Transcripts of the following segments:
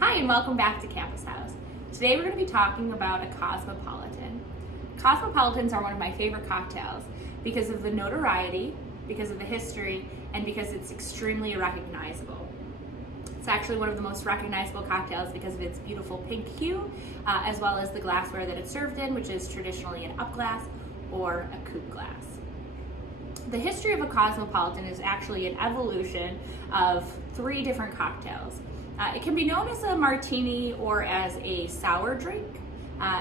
Hi, and welcome back to Campus House. Today we're going to be talking about a Cosmopolitan. Cosmopolitans are one of my favorite cocktails because of the notoriety, because of the history, and because it's extremely recognizable. It's actually one of the most recognizable cocktails because of its beautiful pink hue, as well as the glassware that it's served in, which is traditionally an up glass or a coupe glass. The history of a Cosmopolitan is actually an evolution of 3 different cocktails. It can be known as a martini or as a sour drink.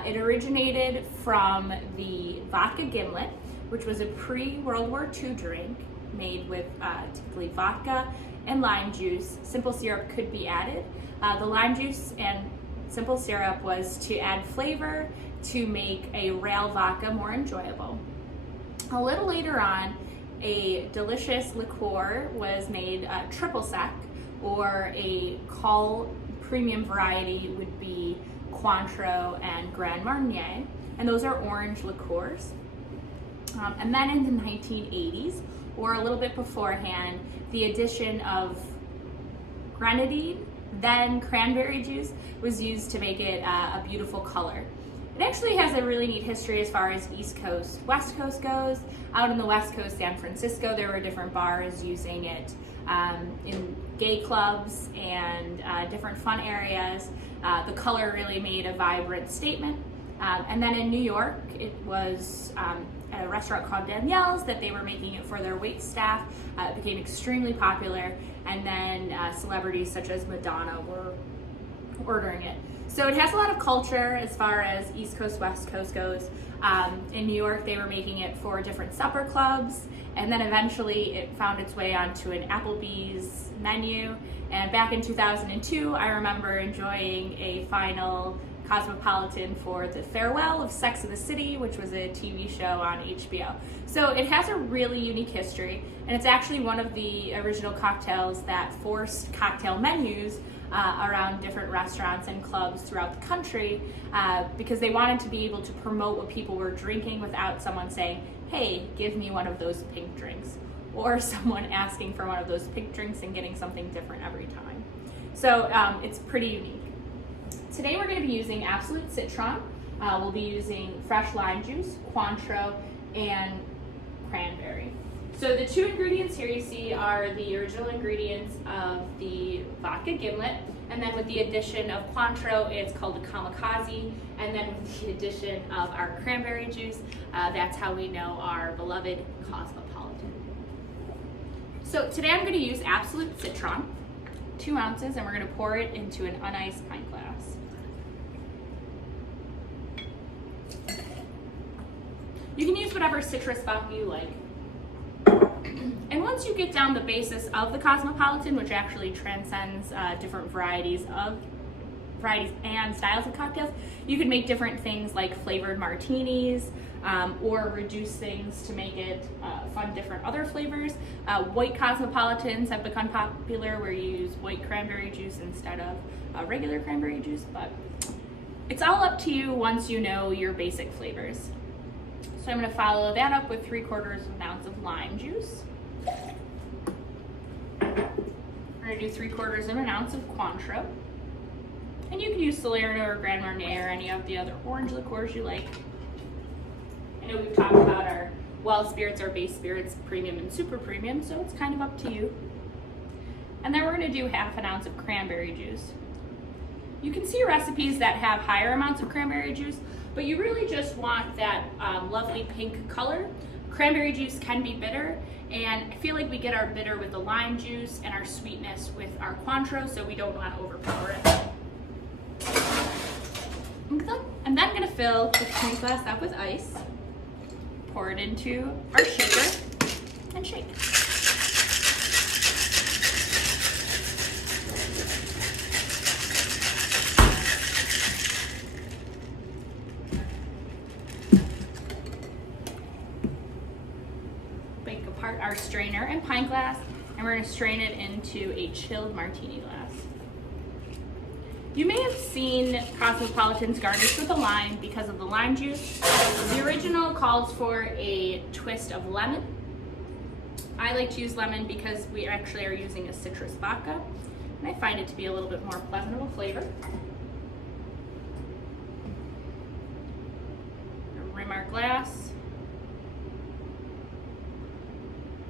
It originated from the vodka gimlet, which was a pre-World War II drink made with typically vodka and lime juice. Simple syrup could be added. The lime juice and simple syrup was to add flavor to make a rail vodka more enjoyable. A little later on, a delicious liqueur was made, triple sec, or a call premium variety would be Cointreau and Grand Marnier, and those are orange liqueurs. And then in the 1980s, or a little bit beforehand, the addition of grenadine, then cranberry juice, was used to make it a beautiful color. It actually has a really neat history as far as East Coast, West Coast goes. Out in the West Coast, San Francisco, there were different bars using it in gay clubs and different fun areas. The color really made a vibrant statement. And then in New York, it was at a restaurant called Danielle's that they were making it for their wait staff. It became extremely popular, and then celebrities such as Madonna were ordering it. So it has a lot of culture as far as East Coast, West Coast goes. In New York, they were making it for different supper clubs, and then eventually it found its way onto an Applebee's menu. And back in 2002, I remember enjoying a final Cosmopolitan for the farewell of Sex and the City, which was a TV show on HBO. So it has a really unique history, and it's actually one of the original cocktails that forced cocktail menus around different restaurants and clubs throughout the country because they wanted to be able to promote what people were drinking without someone saying, hey, give me one of those pink drinks, or someone asking for one of those pink drinks and getting something different every time. So it's pretty unique. Today we're going to be using Absolute Citron. We'll be using fresh lime juice, Cointreau, and cranberry. So the 2 ingredients here you see are the original ingredients of the vodka gimlet, and then with the addition of Cointreau, it's called a kamikaze, and then with the addition of our cranberry juice, that's how we know our beloved Cosmopolitan. So today I'm going to use Absolute Citron, 2 ounces, and we're going to pour it into an uniced pint glass. You can use whatever citrus vodka you like. And once you get down the basis of the Cosmopolitan, which actually transcends different varieties and styles of cocktails, you can make different things like flavored martinis, or reduce things to make it fun, different other flavors. White Cosmopolitans have become popular where you use white cranberry juice instead of regular cranberry juice, but it's all up to you once you know your basic flavors. So I'm going to follow that up with 3/4 of an ounce of lime juice. We're going to do 3/4 of an ounce of Cointreau. And you can use Salerno or Grand Marnier or any of the other orange liqueurs you like. I know we've talked about our well spirits, our base spirits, premium and super premium, so it's kind of up to you. And then we're going to do 1/2 ounce of cranberry juice. You can see recipes that have higher amounts of cranberry juice, but you really just want that lovely pink color. Cranberry juice can be bitter, and I feel like we get our bitter with the lime juice and our sweetness with our Cointreau, so we don't want to overpower it. I'm then going to fill the pint glass up with ice, pour it into our shaker, and shake. Break apart our strainer and pint glass, and we're going to strain it into a chilled martini glass. You may have seen Cosmopolitans garnished with a lime because of the lime juice. The original calls for a twist of lemon. I like to use lemon because we actually are using a citrus vodka. And I find it to be a little bit more pleasant of a flavor. Rim our glass.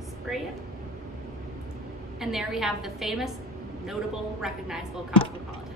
Spray it. And there we have the famous, notable, recognizable Cosmopolitan.